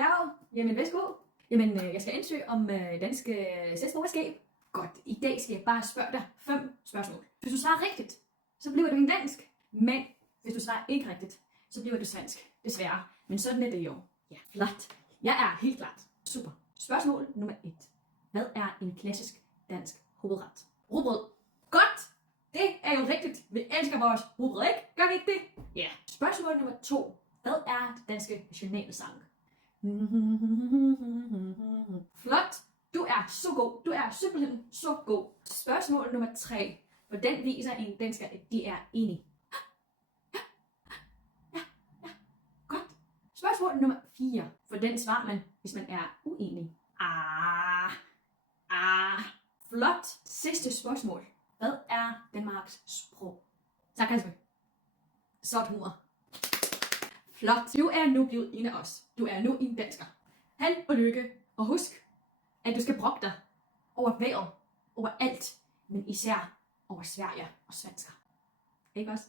Goddag. Jamen, værsgo. Jamen, jeg skal ansøge om dansk statsborgerskab. Godt. I dag skal jeg bare spørge dig 5 spørgsmål. Hvis du svarer rigtigt, så bliver du en dansk. Men hvis du svarer ikke rigtigt, så bliver du svensk. Desværre. Men sådan er det jo. Ja, flot. Jeg er helt klart. Super. Spørgsmål nummer 1. Hvad er en klassisk dansk hovedret? Rugbrød. Godt. Det er jo rigtigt. Vi elsker vores rugbrød, ikke? Gør vi ikke det? Ja. Spørgsmål nummer 2. Hvad er det danske nationalsang? Flot. Du er så god. Du er simpelthen så god. Spørgsmål nummer 3. Hvordan viser en dansker, at de er enige? Ja. Godt. Spørgsmål nummer 4. Hvordan svarer man, hvis man er uenig? Flot. Sidste spørgsmål. Hvad er Danmarks sprog? Sarkasme. Sort humor. Flot. Du er nu blevet en af os. Du er nu en dansker. Held og lykke. Og husk, at du skal brokke dig over vejret, over alt, men især over Sverige og svensker. Ikke også?